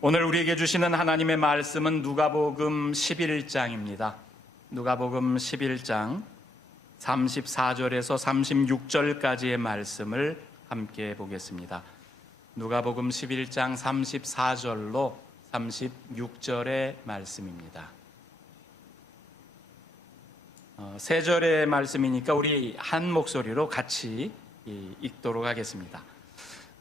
오늘 우리에게 주시는 하나님의 말씀은 누가복음 11장입니다. 누가복음 11장 34절에서 36절까지의 말씀을 함께 보겠습니다. 누가복음 11장 34절로 36절의 말씀입니다. 세 절의 말씀이니까 우리 한 목소리로 같이 읽도록 하겠습니다.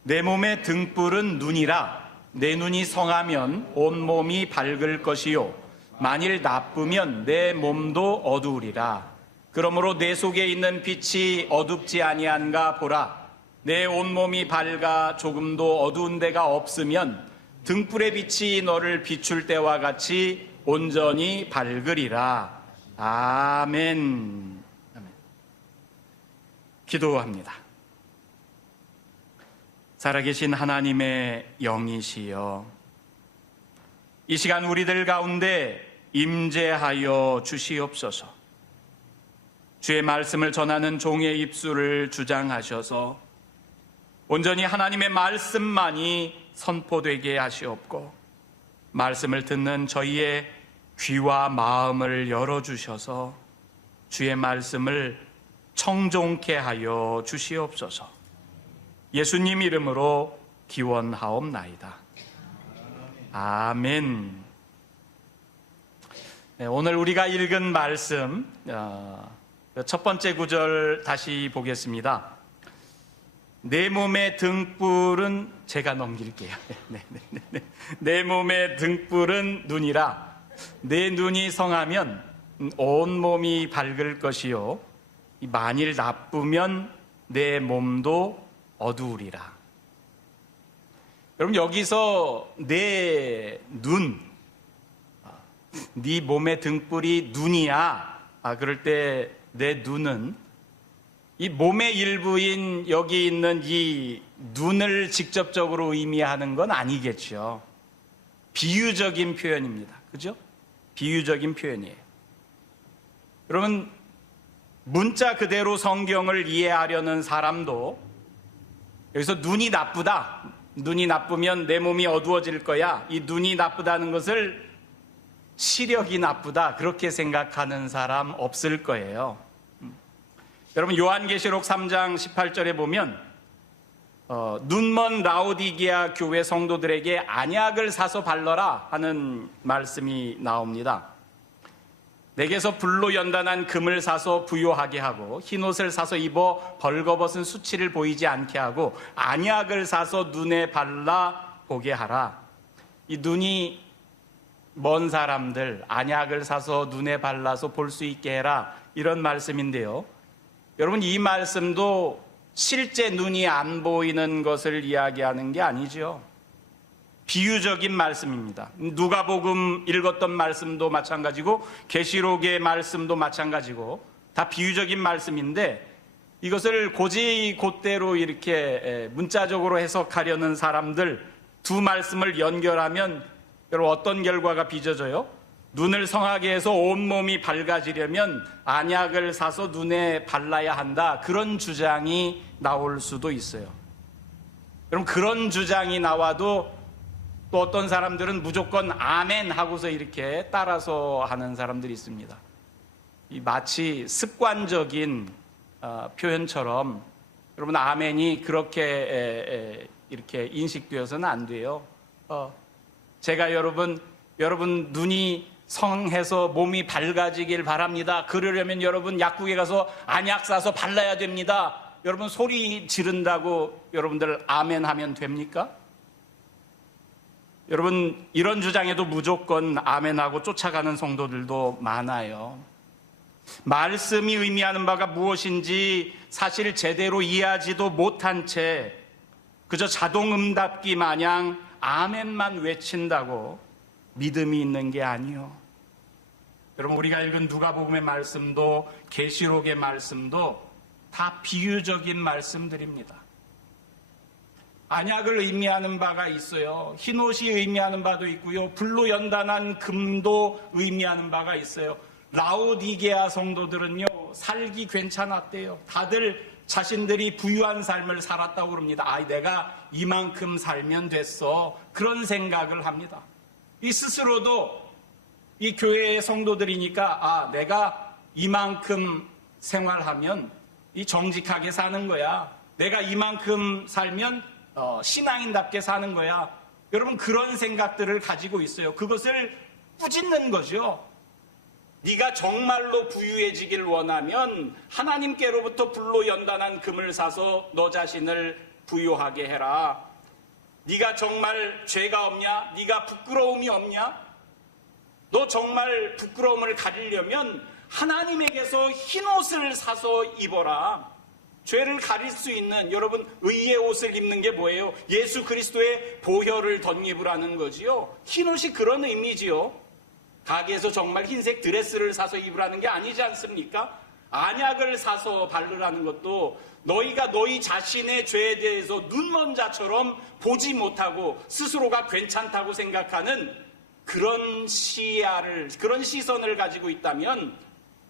내 몸의 등불은 눈이라. 내 눈이 성하면 온몸이 밝을 것이요 만일 나쁘면 내 몸도 어두우리라. 그러므로 내 속에 있는 빛이 어둡지 아니한가 보라. 내 온몸이 밝아 조금도 어두운 데가 없으면 등불의 빛이 너를 비출 때와 같이 온전히 밝으리라. 아멘. 아멘. 기도합니다. 살아계신 하나님의 영이시여, 이 시간 우리들 가운데 임재하여 주시옵소서. 주의 말씀을 전하는 종의 입술을 주장하셔서 온전히 하나님의 말씀만이 선포되게 하시옵고, 말씀을 듣는 저희의 귀와 마음을 열어주셔서 주의 말씀을 청종케 하여 주시옵소서. 예수님 이름으로 기원하옵나이다. 아멘. 네, 오늘 우리가 읽은 말씀 첫 번째 구절 다시 보겠습니다. 내 몸의 등불은 제가 넘길게요. 내 몸의 등불은 눈이라. 내 눈이 성하면 온몸이 밝을 것이요 만일 나쁘면 내 몸도 어두우리라. 여러분, 여기서 내 눈, 네 몸의 등불이 눈이야. 그럴 때 내 눈은 이 몸의 일부인 여기 있는 이 눈을 직접적으로 의미하는 건 아니겠죠. 비유적인 표현입니다. 그죠? 비유적인 표현이에요. 여러분, 문자 그대로 성경을 이해하려는 사람도 여기서 눈이 나쁘다, 눈이 나쁘면 내 몸이 어두워질 거야, 이 눈이 나쁘다는 것을 시력이 나쁘다 그렇게 생각하는 사람 없을 거예요. 여러분, 요한계시록 3장 18절에 보면 눈먼 라오디게아 교회 성도들에게 안약을 사서 발라라 하는 말씀이 나옵니다. 내게서 불로 연단한 금을 사서 부요하게 하고 흰옷을 사서 입어 벌거벗은 수치를 보이지 않게 하고 안약을 사서 눈에 발라 보게 하라. 이 눈이 먼 사람들 안약을 사서 눈에 발라서 볼 수 있게 해라, 이런 말씀인데요. 여러분, 이 말씀도 실제 눈이 안 보이는 것을 이야기하는 게 아니죠. 비유적인 말씀입니다. 누가복음 읽었던 말씀도 마찬가지고 계시록의 말씀도 마찬가지고 다 비유적인 말씀인데, 이것을 곧대로 이렇게 문자적으로 해석하려는 사람들 두 말씀을 연결하면 여러분 어떤 결과가 빚어져요? 눈을 성하게 해서 온몸이 밝아지려면 안약을 사서 눈에 발라야 한다, 그런 주장이 나올 수도 있어요. 여러분, 그런 주장이 나와도 또 어떤 사람들은 무조건 아멘 하고서 이렇게 따라서 하는 사람들이 있습니다. 이 마치 습관적인 표현처럼 여러분, 아멘이 그렇게 이렇게 인식되어서는 안 돼요. 제가 여러분 눈이 성해서 몸이 밝아지길 바랍니다, 그러려면 여러분 약국에 가서 안약 사서 발라야 됩니다, 여러분 소리 지른다고 여러분들 아멘 하면 됩니까? 여러분, 이런 주장에도 무조건 아멘하고 쫓아가는 성도들도 많아요. 말씀이 의미하는 바가 무엇인지 사실 제대로 이해하지도 못한 채 그저 자동응답기 마냥 아멘만 외친다고 믿음이 있는 게 아니요. 여러분, 우리가 읽은 누가복음의 말씀도 계시록의 말씀도 다 비유적인 말씀들입니다. 안약을 의미하는 바가 있어요. 흰옷이 의미하는 바도 있고요, 불로 연단한 금도 의미하는 바가 있어요. 라오디게아 성도들은요, 살기 괜찮았대요. 다들 자신들이 부유한 삶을 살았다고 그럽니다. 아, 내가 이만큼 살면 됐어. 그런 생각을 합니다. 이 스스로도 이 교회의 성도들이니까 아, 내가 이만큼 생활하면 이 정직하게 사는 거야. 내가 이만큼 살면 신앙인답게 사는 거야. 여러분 그런 생각들을 가지고 있어요. 그것을 꾸짖는 거죠. 네가 정말로 부유해지길 원하면 하나님께로부터 불로 연단한 금을 사서 너 자신을 부유하게 해라. 네가 정말 죄가 없냐? 네가 부끄러움이 없냐? 너 정말 부끄러움을 가리려면 하나님에게서 흰옷을 사서 입어라. 죄를 가릴 수 있는 여러분 의의 옷을 입는 게 뭐예요? 예수 그리스도의 보혈을 덧입으라는 거지요. 흰옷이 그런 의미지요. 가게에서 정말 흰색 드레스를 사서 입으라는 게 아니지 않습니까? 안약을 사서 바르라는 것도 너희가 너희 자신의 죄에 대해서 눈먼 자처럼 보지 못하고 스스로가 괜찮다고 생각하는 그런 시야를, 그런 시선을 가지고 있다면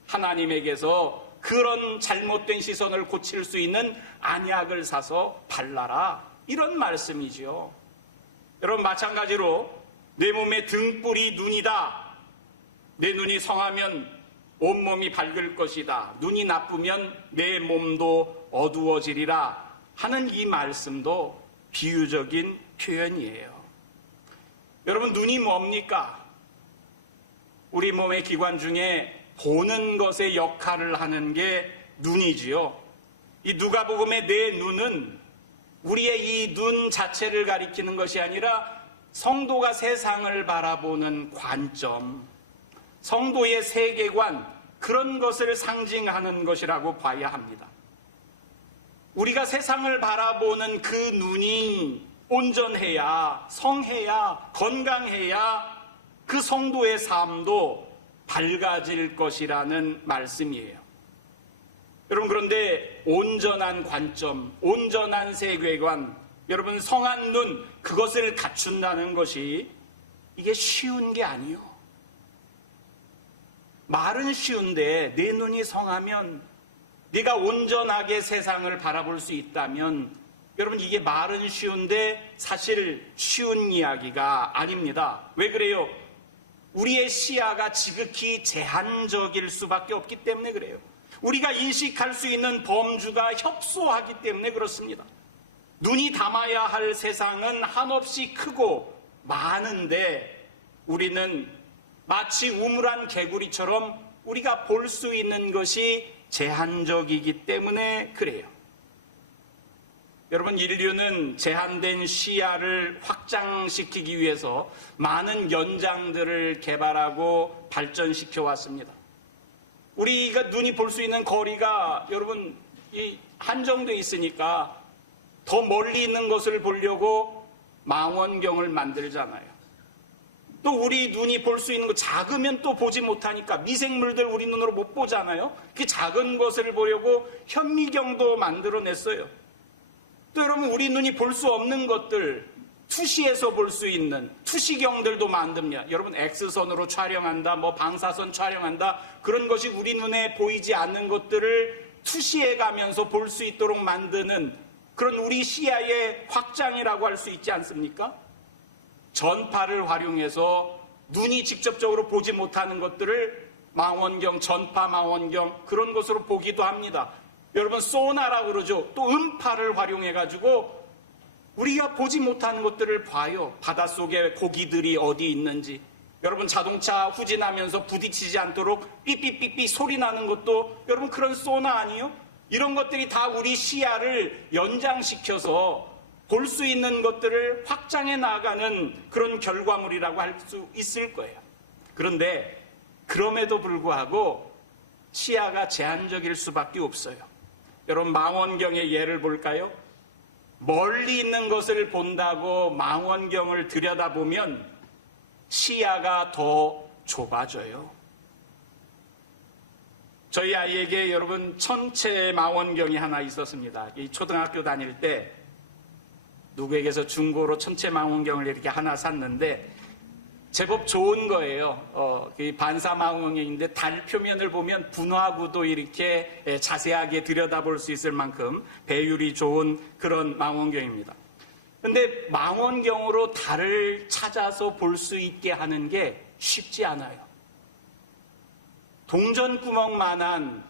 하나님에게서 그런 잘못된 시선을 고칠 수 있는 안약을 사서 발라라. 이런 말씀이지요. 여러분 마찬가지로 내 몸의 등불이 눈이다. 내 눈이 성하면 온몸이 밝을 것이다. 눈이 나쁘면 내 몸도 어두워지리라 하는 이 말씀도 비유적인 표현이에요. 여러분 눈이 뭡니까? 우리 몸의 기관 중에 보는 것의 역할을 하는 게 눈이지요. 이 누가복음의 내 눈은 우리의 이 눈 자체를 가리키는 것이 아니라 성도가 세상을 바라보는 관점, 성도의 세계관, 그런 것을 상징하는 것이라고 봐야 합니다. 우리가 세상을 바라보는 그 눈이 온전해야, 성해야, 건강해야 그 성도의 삶도 밝아질 것이라는 말씀이에요. 여러분 그런데 온전한 관점, 온전한 세계관, 여러분 성한 눈, 그것을 갖춘다는 것이 이게 쉬운 게 아니에요. 말은 쉬운데 내 눈이 성하면, 네가 온전하게 세상을 바라볼 수 있다면, 여러분 이게 말은 쉬운데 사실 쉬운 이야기가 아닙니다. 왜 그래요? 우리의 시야가 지극히 제한적일 수밖에 없기 때문에 그래요. 우리가 인식할 수 있는 범주가 협소하기 때문에 그렇습니다. 눈이 담아야 할 세상은 한없이 크고 많은데 우리는 마치 우물안 개구리처럼 우리가 볼 수 있는 것이 제한적이기 때문에 그래요. 여러분 인류는 제한된 시야를 확장시키기 위해서 많은 연장들을 개발하고 발전시켜 왔습니다. 우리가 눈이 볼 수 있는 거리가 여러분 한정되어 있으니까 더 멀리 있는 것을 보려고 망원경을 만들잖아요. 또 우리 눈이 볼 수 있는 거 작으면 또 보지 못하니까 미생물들 우리 눈으로 못 보잖아요. 그 작은 것을 보려고 현미경도 만들어냈어요. 또 여러분 우리 눈이 볼 수 없는 것들, 투시에서 볼 수 있는 투시경들도 만듭니다. 여러분 X선으로 촬영한다, 뭐 방사선 촬영한다, 그런 것이 우리 눈에 보이지 않는 것들을 투시해 가면서 볼 수 있도록 만드는 그런 우리 시야의 확장이라고 할 수 있지 않습니까? 전파를 활용해서 눈이 직접적으로 보지 못하는 것들을 망원경, 전파 망원경 그런 것으로 보기도 합니다. 여러분 소나라고 그러죠. 또 음파를 활용해가지고 우리가 보지 못하는 것들을 봐요. 바닷속에 고기들이 어디 있는지. 여러분 자동차 후진하면서 부딪히지 않도록 삐삐삐삐 소리 나는 것도 여러분 그런 소나 아니에요? 이런 것들이 다 우리 시야를 연장시켜서 볼 수 있는 것들을 확장해 나가는 그런 결과물이라고 할 수 있을 거예요. 그런데 그럼에도 불구하고 시야가 제한적일 수밖에 없어요. 여러분 망원경의 예를 볼까요? 멀리 있는 것을 본다고 망원경을 들여다보면 시야가 더 좁아져요. 저희 아이에게 여러분 천체 망원경이 하나 있었습니다. 이 초등학교 다닐 때 누구에게서 중고로 천체 망원경을 이렇게 하나 샀는데 제법 좋은 거예요. 반사망원경인데 달 표면을 보면 분화구도 이렇게 자세하게 들여다볼 수 있을 만큼 배율이 좋은 그런 망원경입니다. 근데 망원경으로 달을 찾아서 볼 수 있게 하는 게 쉽지 않아요. 동전구멍만한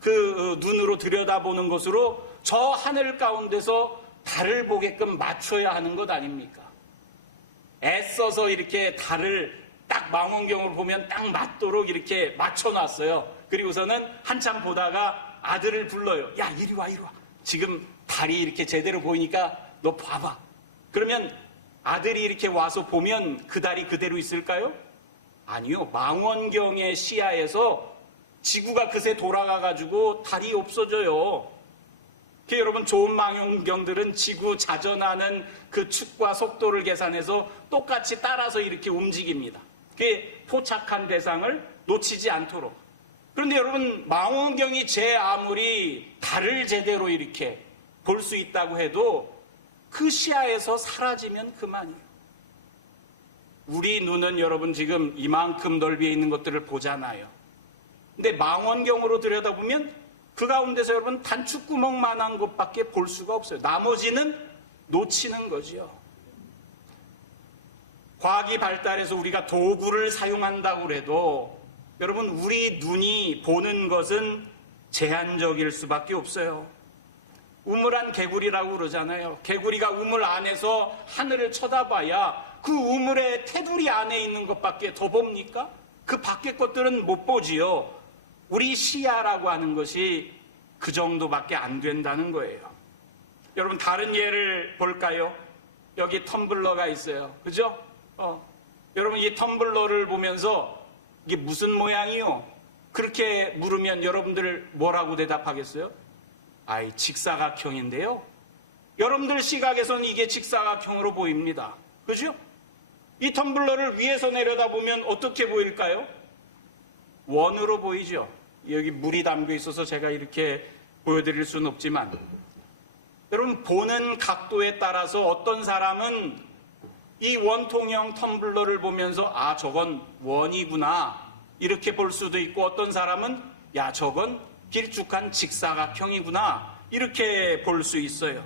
그 눈으로 들여다보는 것으로 저 하늘 가운데서 달을 보게끔 맞춰야 하는 것 아닙니까? 애써서 이렇게 달을 딱 망원경으로 보면 딱 맞도록 이렇게 맞춰놨어요. 그리고서는 한참 보다가 아들을 불러요. 야, 이리 와, 이리 와. 지금 달이 이렇게 제대로 보이니까 너 봐봐. 그러면 아들이 이렇게 와서 보면 그 달이 그대로 있을까요? 아니요. 망원경의 시야에서 지구가 그새 돌아가가지고 달이 없어져요. 여러분, 좋은 망원경들은 지구 자전하는 그 축과 속도를 계산해서 똑같이 따라서 이렇게 움직입니다. 그게 포착한 대상을 놓치지 않도록. 그런데 여러분, 망원경이 제 아무리 달을 제대로 이렇게 볼 수 있다고 해도 그 시야에서 사라지면 그만이에요. 우리 눈은 여러분 지금 이만큼 넓이에 있는 것들을 보잖아요. 근데 망원경으로 들여다보면 그 가운데서 여러분 단축구멍만한 것밖에 볼 수가 없어요. 나머지는 놓치는 거죠. 과학이 발달해서 우리가 도구를 사용한다고 해도 여러분, 우리 눈이 보는 것은 제한적일 수밖에 없어요. 우물안 개구리라고 그러잖아요. 개구리가 우물 안에서 하늘을 쳐다봐야 그 우물의 테두리 안에 있는 것밖에 더 봅니까? 그 밖의 것들은 못 보지요. 우리 시야라고 하는 것이 그 정도밖에 안 된다는 거예요. 여러분, 다른 예를 볼까요? 여기 텀블러가 있어요. 그죠? 여러분, 이 텀블러를 보면서 이게 무슨 모양이요? 그렇게 물으면 여러분들 뭐라고 대답하겠어요? 아이, 직사각형인데요. 여러분들 시각에서는 이게 직사각형으로 보입니다. 그죠? 이 텀블러를 위에서 내려다보면 어떻게 보일까요? 원으로 보이죠. 여기 물이 담겨 있어서 제가 이렇게 보여드릴 수는 없지만, 여러분, 보는 각도에 따라서 어떤 사람은 이 원통형 텀블러를 보면서 아, 저건 원이구나 이렇게 볼 수도 있고, 어떤 사람은 야, 저건 길쭉한 직사각형이구나 이렇게 볼 수 있어요.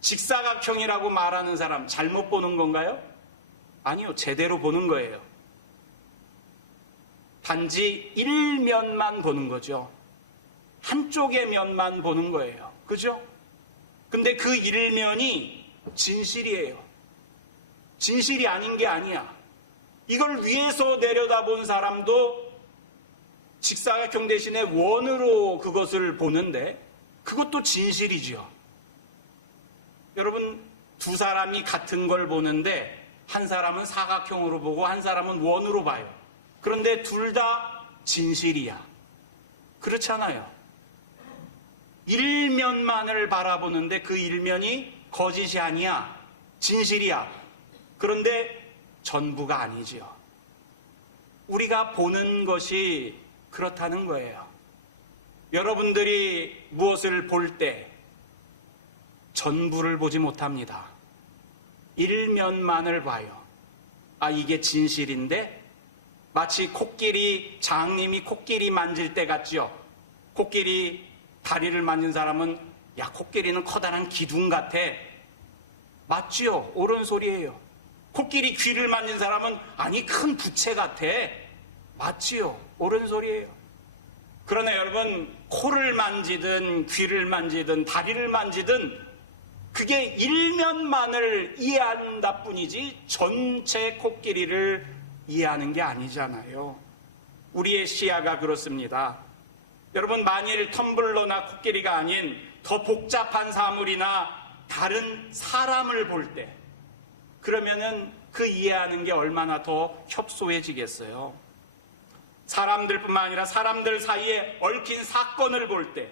직사각형이라고 말하는 사람 잘못 보는 건가요? 아니요, 제대로 보는 거예요. 단지 일면만 보는 거죠. 한쪽의 면만 보는 거예요. 그죠? 근데 그 일면이 진실이에요. 진실이 아닌 게 아니야. 이걸 위에서 내려다본 사람도 직사각형 대신에 원으로 그것을 보는데 그것도 진실이죠. 여러분, 두 사람이 같은 걸 보는데 한 사람은 사각형으로 보고 한 사람은 원으로 봐요. 그런데 둘 다 진실이야. 그렇잖아요. 일면만을 바라보는데 그 일면이 거짓이 아니야. 진실이야. 그런데 전부가 아니죠. 우리가 보는 것이 그렇다는 거예요. 여러분들이 무엇을 볼 때 전부를 보지 못합니다. 일면만을 봐요. 아, 이게 진실인데? 마치 코끼리, 장님이 코끼리 만질 때 같죠? 코끼리 다리를 만진 사람은 야, 코끼리는 커다란 기둥 같아. 맞지요? 옳은 소리예요. 코끼리 귀를 만진 사람은 아니, 큰 부채 같아. 맞지요? 옳은 소리예요. 그러나 여러분, 코를 만지든 귀를 만지든 다리를 만지든 그게 일면만을 이해한다 뿐이지 전체 코끼리를 이해하는 게 아니잖아요. 우리의 시야가 그렇습니다. 여러분, 만일 텀블러나 코끼리가 아닌 더 복잡한 사물이나 다른 사람을 볼 때, 그러면은 그 이해하는 게 얼마나 더 협소해지겠어요. 사람들뿐만 아니라 사람들 사이에 얽힌 사건을 볼 때,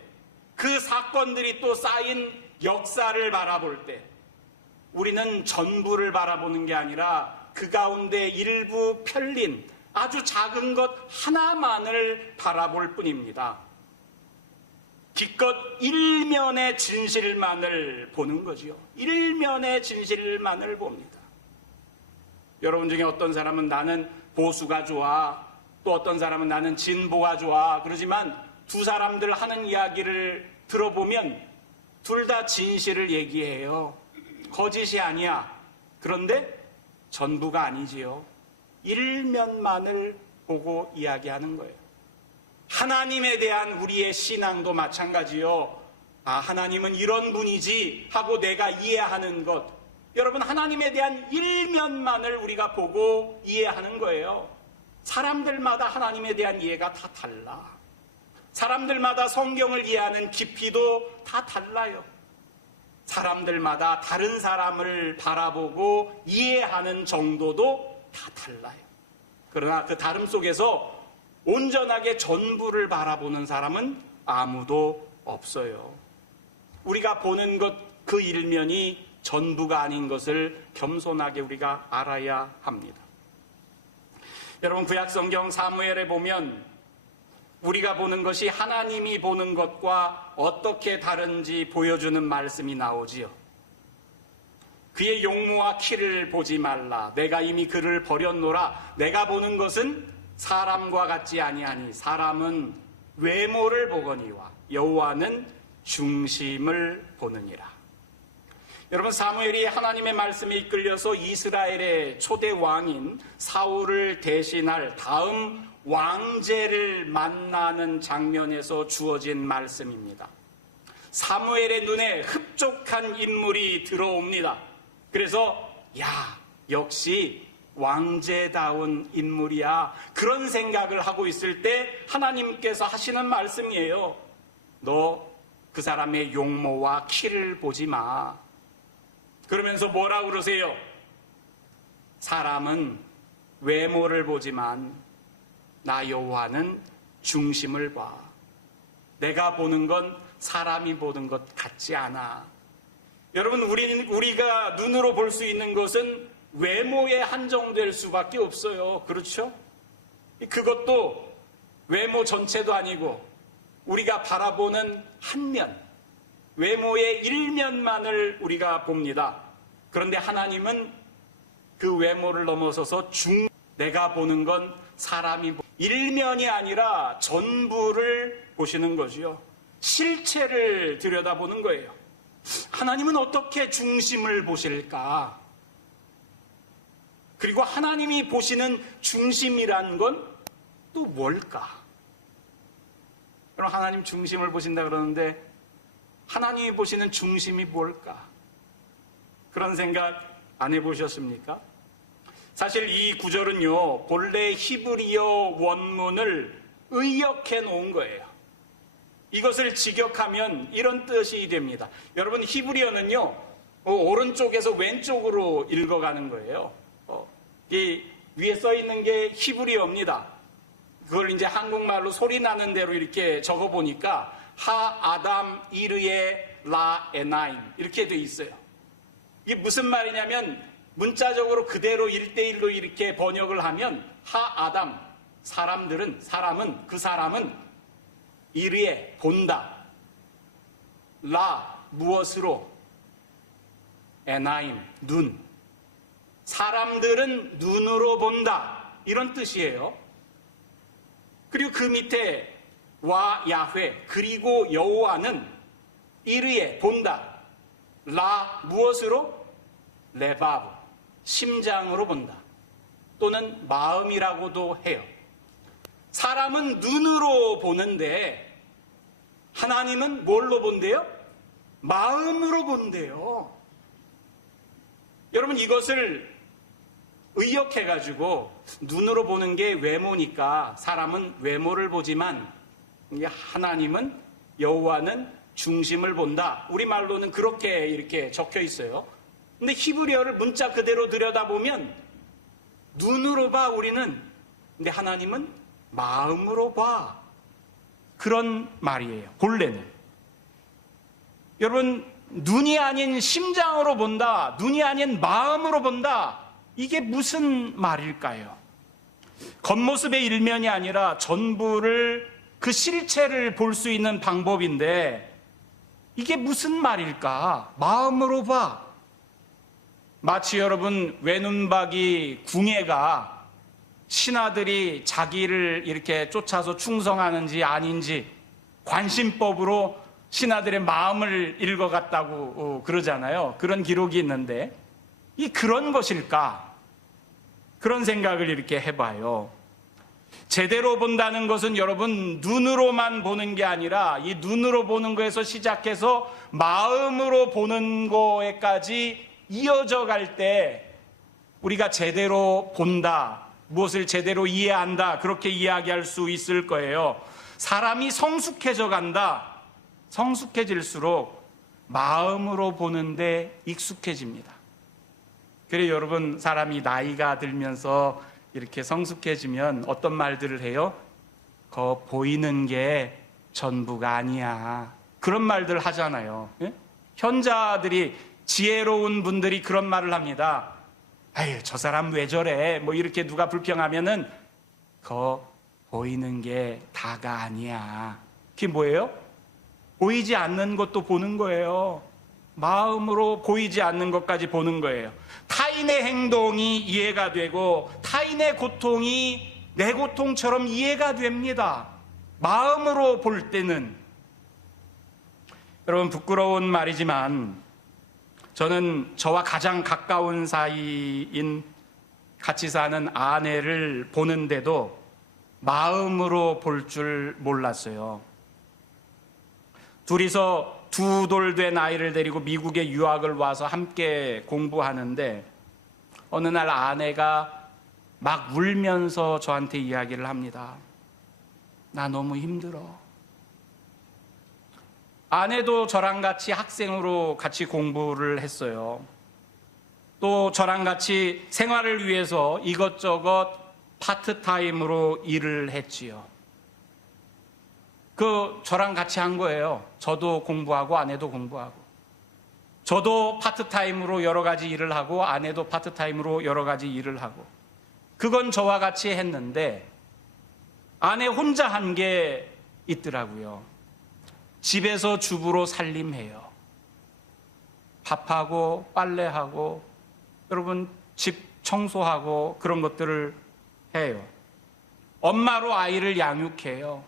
그 사건들이 또 쌓인 역사를 바라볼 때, 우리는 전부를 바라보는 게 아니라 그 가운데 일부 편린 아주 작은 것 하나만을 바라볼 뿐입니다. 기껏 일면의 진실만을 보는 거지요. 일면의 진실만을 봅니다. 여러분 중에 어떤 사람은 나는 보수가 좋아, 또 어떤 사람은 나는 진보가 좋아. 그러지만 두 사람들 하는 이야기를 들어보면 둘 다 진실을 얘기해요. 거짓이 아니야. 그런데 전부가 아니지요. 일면만을 보고 이야기하는 거예요. 하나님에 대한 우리의 신앙도 마찬가지요. 아, 하나님은 이런 분이지 하고 내가 이해하는 것. 여러분, 하나님에 대한 일면만을 우리가 보고 이해하는 거예요. 사람들마다 하나님에 대한 이해가 다 달라. 사람들마다 성경을 이해하는 깊이도 다 달라요. 사람들마다 다른 사람을 바라보고 이해하는 정도도 다 달라요. 그러나 그 다름 속에서 온전하게 전부를 바라보는 사람은 아무도 없어요. 우리가 보는 것, 그 일면이 전부가 아닌 것을 겸손하게 우리가 알아야 합니다. 여러분, 구약성경 사무엘에 보면 우리가 보는 것이 하나님이 보는 것과 어떻게 다른지 보여주는 말씀이 나오지요. 그의 용모와 키를 보지 말라. 내가 이미 그를 버렸노라. 내가 보는 것은 사람과 같지 아니하니 사람은 외모를 보거니와 여호와는 중심을 보느니라. 여러분, 사무엘이 하나님의 말씀에 이끌려서 이스라엘의 초대 왕인 사울을 대신할 다음 왕제를 만나는 장면에서 주어진 말씀입니다. 사무엘의 눈에 흡족한 인물이 들어옵니다. 그래서 역시 왕제다운 인물이야. 그런 생각을 하고 있을 때 하나님께서 하시는 말씀이에요. 너 그 사람의 용모와 키를 보지 마. 그러면서 뭐라고 그러세요? 사람은 외모를 보지만 나 여호와는 중심을 봐. 내가 보는 건 사람이 보는 것 같지 않아. 여러분, 우리가 눈으로 볼 수 있는 것은 외모에 한정될 수밖에 없어요. 그렇죠? 그것도 외모 전체도 아니고 우리가 바라보는 한 면, 외모의 일면만을 우리가 봅니다. 그런데 하나님은 그 외모를 넘어서서 내가 보는 건 사람이 일면이 아니라 전부를 보시는 거지요. 실체를 들여다보는 거예요. 하나님은 어떻게 중심을 보실까? 그리고 하나님이 보시는 중심이란 건 또 뭘까? 그럼 하나님 중심을 보신다 그러는데 하나님이 보시는 중심이 뭘까? 그런 생각 안 해보셨습니까? 사실 이 구절은요, 본래 히브리어 원문을 의역해 놓은 거예요. 이것을 직역하면 이런 뜻이 됩니다. 여러분, 히브리어는요, 오른쪽에서 왼쪽으로 읽어가는 거예요. 이 위에 써 있는 게 히브리어입니다. 그걸 이제 한국말로 소리 나는 대로 이렇게 적어 보니까 하 아담 이르에 라 에나임 이렇게 돼 있어요. 이게 무슨 말이냐면 문자적으로 그대로 1대1로 이렇게 번역을 하면 하 아담 사람은 그 사람은 이르에 본다. 라 무엇으로? 에나임 눈. 사람들은 눈으로 본다. 이런 뜻이에요. 그리고 그 밑에 와 야훼 그리고 여호와는 이르에 본다. 라 무엇으로? 레바브 심장으로 본다. 또는 마음이라고도 해요. 사람은 눈으로 보는데 하나님은 뭘로 본대요? 마음으로 본대요. 여러분, 이것을 의역해가지고 눈으로 보는 게 외모니까 사람은 외모를 보지만 하나님은 여호와는 중심을 본다. 우리말로는 그렇게 이렇게 적혀 있어요. 근데 히브리어를 문자 그대로 들여다보면 눈으로 봐 우리는. 근데 하나님은 마음으로 봐. 그런 말이에요. 본래는. 여러분, 눈이 아닌 심장으로 본다. 눈이 아닌 마음으로 본다. 이게 무슨 말일까요? 겉모습의 일면이 아니라 전부를, 그 실체를 볼 수 있는 방법인데 이게 무슨 말일까? 마음으로 봐. 마치 여러분 외눈박이 궁예가 신하들이 자기를 이렇게 쫓아서 충성하는지 아닌지 관심법으로 신하들의 마음을 읽어갔다고 그러잖아요. 그런 기록이 있는데 그런 것일까? 그런 생각을 이렇게 해봐요. 제대로 본다는 것은 여러분 눈으로만 보는 게 아니라 이 눈으로 보는 거에서 시작해서 마음으로 보는 거에까지 이어져 갈 때 우리가 제대로 본다, 무엇을 제대로 이해한다, 그렇게 이야기할 수 있을 거예요. 사람이 성숙해져 간다. 성숙해질수록 마음으로 보는데 익숙해집니다. 그래서 여러분, 사람이 나이가 들면서 이렇게 성숙해지면 어떤 말들을 해요? 보이는 게 전부가 아니야. 그런 말들 하잖아요. 예? 현자들이, 지혜로운 분들이 그런 말을 합니다. 아유, 저 사람 왜 저래? 뭐 이렇게 누가 불평하면은 보이는 게 다가 아니야. 그게 뭐예요? 보이지 않는 것도 보는 거예요. 마음으로 보이지 않는 것까지 보는 거예요. 타인의 행동이 이해가 되고 타인의 고통이 내 고통처럼 이해가 됩니다. 마음으로 볼 때는. 여러분, 부끄러운 말이지만 저는 저와 가장 가까운 사이인 같이 사는 아내를 보는데도 마음으로 볼 줄 몰랐어요. 둘이서 두 돌 된 아이를 데리고 미국에 유학을 와서 함께 공부하는데 어느 날 아내가 막 울면서 저한테 이야기를 합니다. 나 너무 힘들어. 아내도 저랑 같이 학생으로 같이 공부를 했어요. 또 저랑 같이 생활을 위해서 이것저것 파트타임으로 일을 했지요. 저랑 같이 한 거예요. 저도 공부하고 아내도 공부하고. 저도 파트타임으로 여러 가지 일을 하고 아내도 파트타임으로 여러 가지 일을 하고. 그건 저와 같이 했는데 아내 혼자 한 게 있더라고요. 집에서 주부로 살림해요. 밥하고 빨래하고 여러분 집 청소하고 그런 것들을 해요. 엄마로 아이를 양육해요.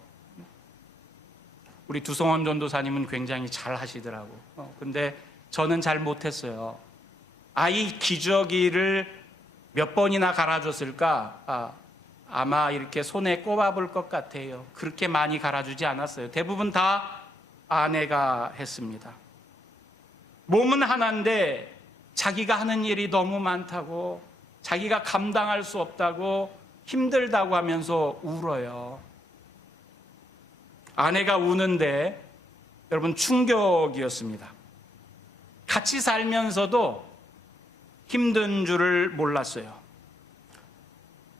우리 두성원 전도사님은 굉장히 잘 하시더라고. 근데 저는 잘 못했어요. 아이 기저귀를 몇 번이나 갈아줬을까? 아마 이렇게 손에 꼽아볼 것 같아요. 그렇게 많이 갈아주지 않았어요. 대부분 다 아내가 했습니다. 몸은 하나인데 자기가 하는 일이 너무 많다고, 자기가 감당할 수 없다고, 힘들다고 하면서 울어요. 아내가 우는데 여러분 충격이었습니다. 같이 살면서도 힘든 줄을 몰랐어요.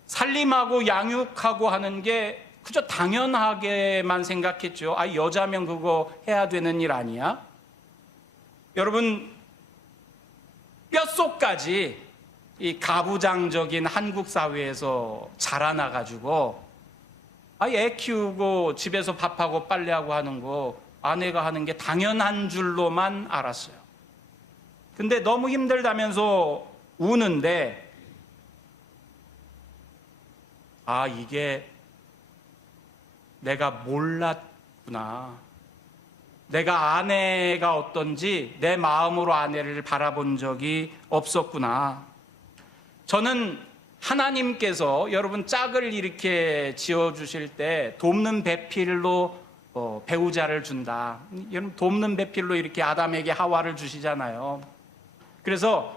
살림하고 양육하고 하는 게 그저 당연하게만 생각했죠. 여자면 그거 해야 되는 일 아니야? 여러분, 뼛속까지 이 가부장적인 한국 사회에서 자라나가지고 애 키우고 집에서 밥하고 빨래하고 하는 거 아내가 하는 게 당연한 줄로만 알았어요. 근데 너무 힘들다면서 우는데 이게 내가 몰랐구나. 내가 아내가 어떤지 내 마음으로 아내를 바라본 적이 없었구나. 저는 하나님께서 여러분 짝을 이렇게 지어주실 때 돕는 배필로 배우자를 준다. 여러분 돕는 배필로 이렇게 아담에게 하와를 주시잖아요. 그래서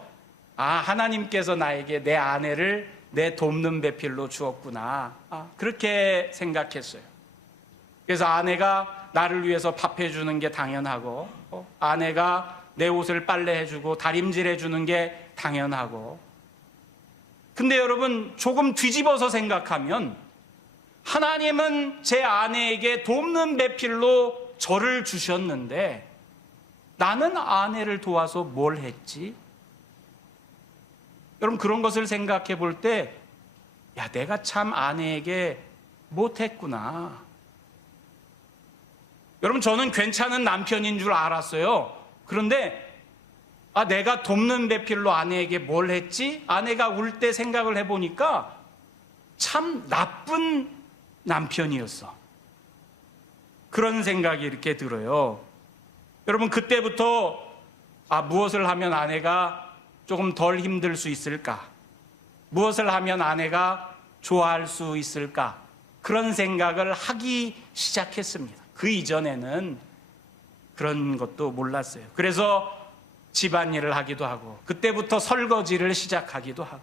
하나님께서 나에게 내 아내를 내 돕는 배필로 주었구나. 그렇게 생각했어요. 그래서 아내가 나를 위해서 밥해주는 게 당연하고 아내가 내 옷을 빨래해주고 다림질해주는 게 당연하고. 근데 여러분 조금 뒤집어서 생각하면 하나님은 제 아내에게 돕는 배필로 저를 주셨는데 나는 아내를 도와서 뭘 했지? 여러분 그런 것을 생각해 볼 때 내가 참 아내에게 못했구나. 여러분 저는 괜찮은 남편인 줄 알았어요. 그런데 내가 돕는 배필로 아내에게 뭘 했지? 아내가 울 때 생각을 해보니까 참 나쁜 남편이었어. 그런 생각이 이렇게 들어요. 여러분, 그때부터 무엇을 하면 아내가 조금 덜 힘들 수 있을까? 무엇을 하면 아내가 좋아할 수 있을까? 그런 생각을 하기 시작했습니다. 그 이전에는 그런 것도 몰랐어요. 그래서 집안일을 하기도 하고, 그때부터 설거지를 시작하기도 하고,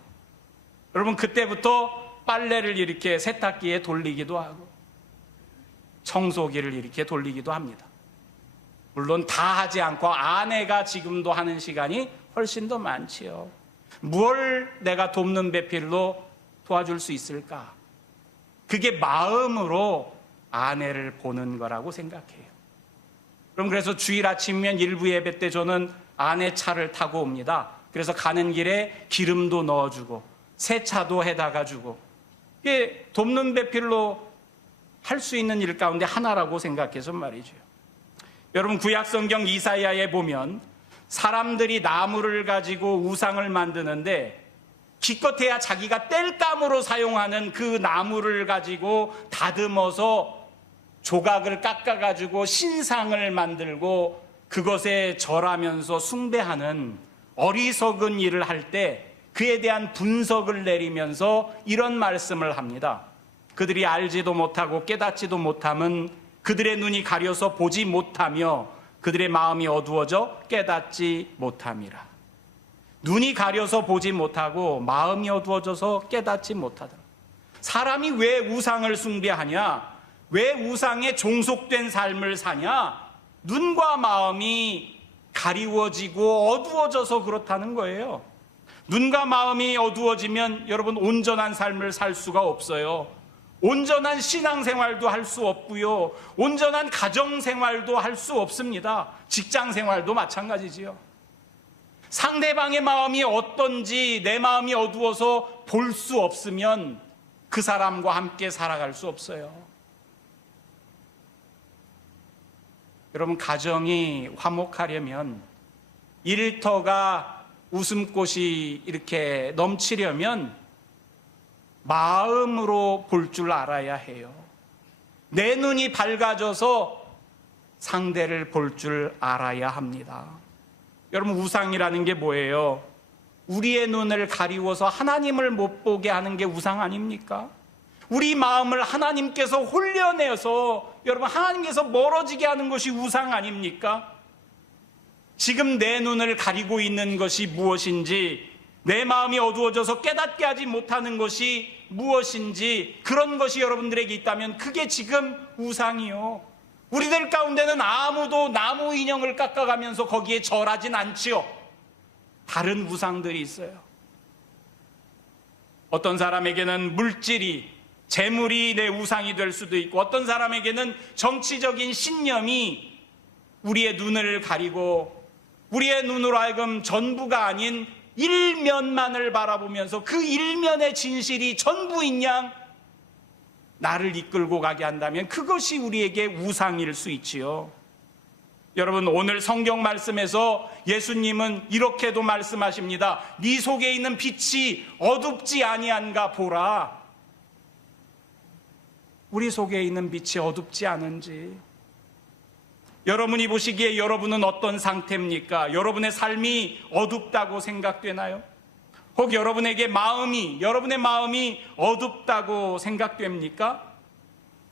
여러분, 그때부터 빨래를 이렇게 세탁기에 돌리기도 하고, 청소기를 이렇게 돌리기도 합니다. 물론 다 하지 않고 아내가 지금도 하는 시간이 훨씬 더 많지요. 뭘 내가 돕는 배필로 도와줄 수 있을까? 그게 마음으로 아내를 보는 거라고 생각해요. 그럼 그래서 주일 아침이면 일부 예배 때 저는 아내 차를 타고 옵니다. 그래서 가는 길에 기름도 넣어주고 세차도 해다가 주고, 이게 돕는 배필로 할 수 있는 일 가운데 하나라고 생각해서 말이죠. 여러분, 구약성경 이사야에 보면 사람들이 나무를 가지고 우상을 만드는데 기껏해야 자기가 땔감으로 사용하는 그 나무를 가지고 다듬어서 조각을 깎아가지고 신상을 만들고 그것에 절하면서 숭배하는 어리석은 일을 할 때 그에 대한 분석을 내리면서 이런 말씀을 합니다. 그들이 알지도 못하고 깨닫지도 못함은 그들의 눈이 가려서 보지 못하며 그들의 마음이 어두워져 깨닫지 못함이라. 눈이 가려서 보지 못하고 마음이 어두워져서 깨닫지 못하더라. 사람이 왜 우상을 숭배하냐? 왜 우상에 종속된 삶을 사냐? 눈과 마음이 가리워지고 어두워져서 그렇다는 거예요. 눈과 마음이 어두워지면 여러분, 온전한 삶을 살 수가 없어요. 온전한 신앙생활도 할 수 없고요, 온전한 가정생활도 할 수 없습니다. 직장생활도 마찬가지지요. 상대방의 마음이 어떤지 내 마음이 어두워서 볼 수 없으면 그 사람과 함께 살아갈 수 없어요. 여러분, 가정이 화목하려면, 일터가 웃음꽃이 이렇게 넘치려면 마음으로 볼 줄 알아야 해요. 내 눈이 밝아져서 상대를 볼 줄 알아야 합니다. 여러분, 우상이라는 게 뭐예요? 우리의 눈을 가리워서 하나님을 못 보게 하는 게 우상 아닙니까? 우리 마음을 하나님께서 홀려내서 여러분, 하나님께서 멀어지게 하는 것이 우상 아닙니까? 지금 내 눈을 가리고 있는 것이 무엇인지, 내 마음이 어두워져서 깨닫게 하지 못하는 것이 무엇인지, 그런 것이 여러분들에게 있다면 그게 지금 우상이요. 우리들 가운데는 아무도 나무 인형을 깎아가면서 거기에 절하진 않지요. 다른 우상들이 있어요. 어떤 사람에게는 물질이, 재물이 내 우상이 될 수도 있고, 어떤 사람에게는 정치적인 신념이 우리의 눈을 가리고 우리의 눈으로 하여금 전부가 아닌 일면만을 바라보면서 그 일면의 진실이 전부인 양 나를 이끌고 가게 한다면 그것이 우리에게 우상일 수 있지요. 여러분, 오늘 성경 말씀에서 예수님은 이렇게도 말씀하십니다. 네 속에 있는 빛이 어둡지 아니한가 보라. 우리 속에 있는 빛이 어둡지 않은지, 여러분이 보시기에 여러분은 어떤 상태입니까? 여러분의 삶이 어둡다고 생각되나요? 혹 여러분의 마음이 어둡다고 생각됩니까?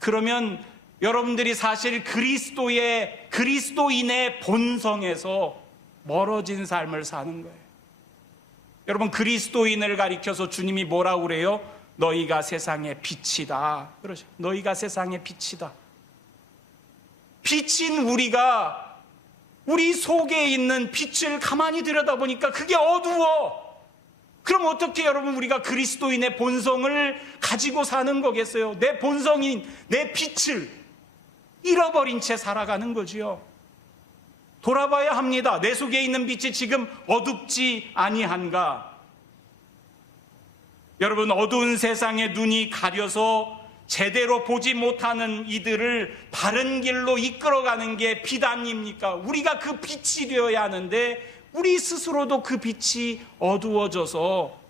그러면 여러분들이 사실 그리스도인의 본성에서 멀어진 삶을 사는 거예요. 여러분, 그리스도인을 가리켜서 주님이 뭐라고 그래요? 너희가 세상의 빛이다. 그러죠. 너희가 세상의 빛이다. 빛인 우리가 우리 속에 있는 빛을 가만히 들여다보니까 그게 어두워. 그럼 어떻게 여러분, 우리가 그리스도인의 본성을 가지고 사는 거겠어요? 내 본성인 내 빛을 잃어버린 채 살아가는 거지요. 돌아봐야 합니다. 내 속에 있는 빛이 지금 어둡지 아니한가? 여러분, 어두운 세상에 눈이 가려서 제대로 보지 못하는 이들을 바른 길로 이끌어가는 게 빛 아닙니까? 우리가 그 빛이 되어야 하는데 우리 스스로도 그 빛이 어두워져서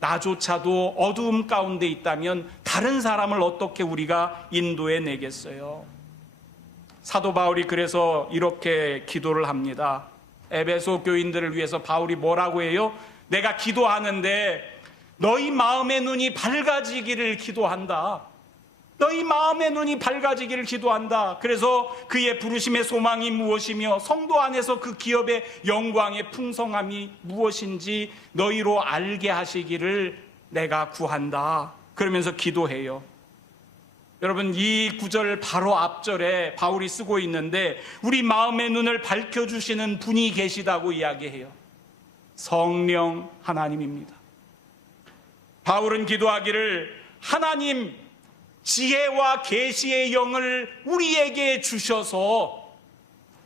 나조차도 어두움 가운데 있다면 다른 사람을 어떻게 우리가 인도해 내겠어요? 사도 바울이 그래서 이렇게 기도를 합니다. 에베소 교인들을 위해서 바울이 뭐라고 해요? 내가 기도하는데 너희 마음의 눈이 밝아지기를 기도한다. 너희 마음의 눈이 밝아지기를 기도한다. 그래서 그의 부르심의 소망이 무엇이며 성도 안에서 그 기업의 영광의 풍성함이 무엇인지 너희로 알게 하시기를 내가 구한다. 그러면서 기도해요. 여러분, 이 구절 바로 앞절에 바울이 쓰고 있는데 우리 마음의 눈을 밝혀주시는 분이 계시다고 이야기해요. 성령 하나님입니다. 바울은 기도하기를 하나님 지혜와 계시의 영을 우리에게 주셔서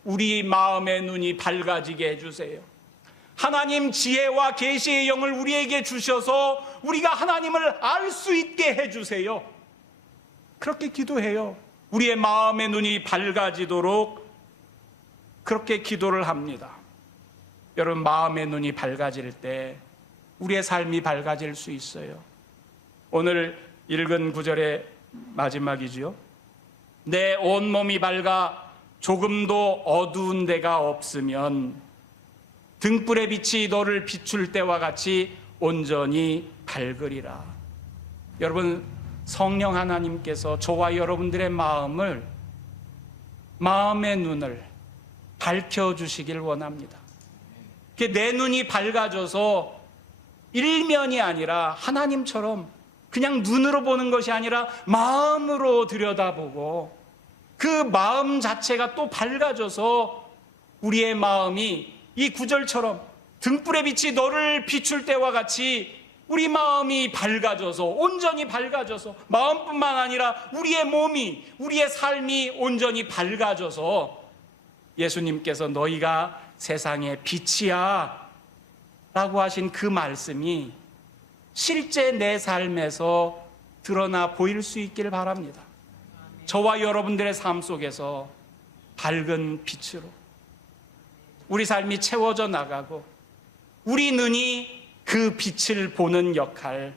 우리 마음의 눈이 밝아지게 해주세요. 하나님 지혜와 계시의 영을 우리에게 주셔서 우리가 하나님을 알 수 있게 해주세요. 그렇게 기도해요. 우리의 마음의 눈이 밝아지도록 그렇게 기도를 합니다. 여러분, 마음의 눈이 밝아질 때 우리의 삶이 밝아질 수 있어요. 오늘 읽은 구절의 마지막이지요. 내 온몸이 밝아 조금도 어두운 데가 없으면 등불의 빛이 너를 비출 때와 같이 온전히 밝으리라. 여러분, 성령 하나님께서 저와 여러분들의 마음의 눈을 밝혀주시길 원합니다. 내 눈이 밝아져서 일면이 아니라 하나님처럼 그냥 눈으로 보는 것이 아니라 마음으로 들여다보고 그 마음 자체가 또 밝아져서 우리의 마음이 이 구절처럼 등불의 빛이 너를 비출 때와 같이 우리 마음이 밝아져서 온전히 밝아져서 마음뿐만 아니라 우리의 몸이 우리의 삶이 온전히 밝아져서 예수님께서 너희가 세상의 빛이야 라고 하신 그 말씀이 실제 내 삶에서 드러나 보일 수 있기를 바랍니다. 저와 여러분들의 삶 속에서 밝은 빛으로 우리 삶이 채워져 나가고 우리 눈이 그 빛을 보는 역할,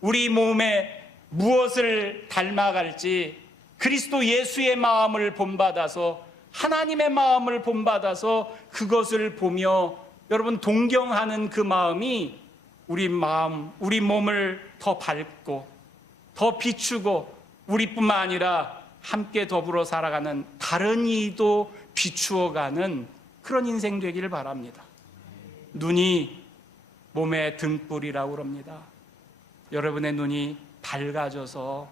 우리 몸에 무엇을 닮아갈지 그리스도 예수의 마음을 본받아서 하나님의 마음을 본받아서 그것을 보며 여러분 동경하는 그 마음이 우리 마음, 우리 몸을 더 밝고 더 비추고 우리뿐만 아니라 함께 더불어 살아가는 다른 이도 비추어가는 그런 인생 되기를 바랍니다. 눈이 몸의 등불이라고 그럽니다. 여러분의 눈이 밝아져서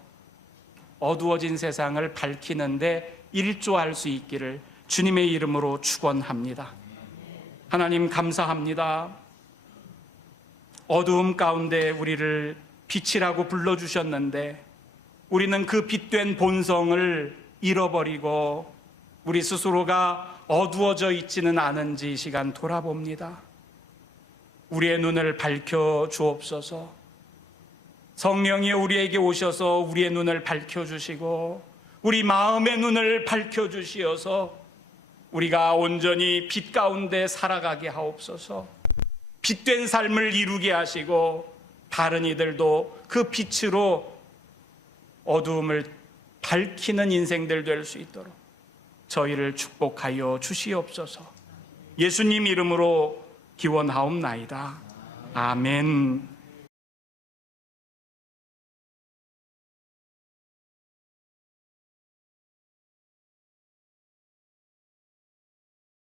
어두워진 세상을 밝히는데 일조할 수 있기를 주님의 이름으로 축원합니다. 하나님 감사합니다. 어두움 가운데 우리를 빛이라고 불러주셨는데 우리는 그 빛된 본성을 잃어버리고 우리 스스로가 어두워져 있지는 않은지 이 시간 돌아봅니다. 우리의 눈을 밝혀 주옵소서. 성령이 우리에게 오셔서 우리의 눈을 밝혀주시고 우리 마음의 눈을 밝혀주시어서 우리가 온전히 빛 가운데 살아가게 하옵소서. 빛된 삶을 이루게 하시고 다른 이들도 그 빛으로 어두움을 밝히는 인생들 될 수 있도록 저희를 축복하여 주시옵소서. 예수님 이름으로 기원하옵나이다. 아멘.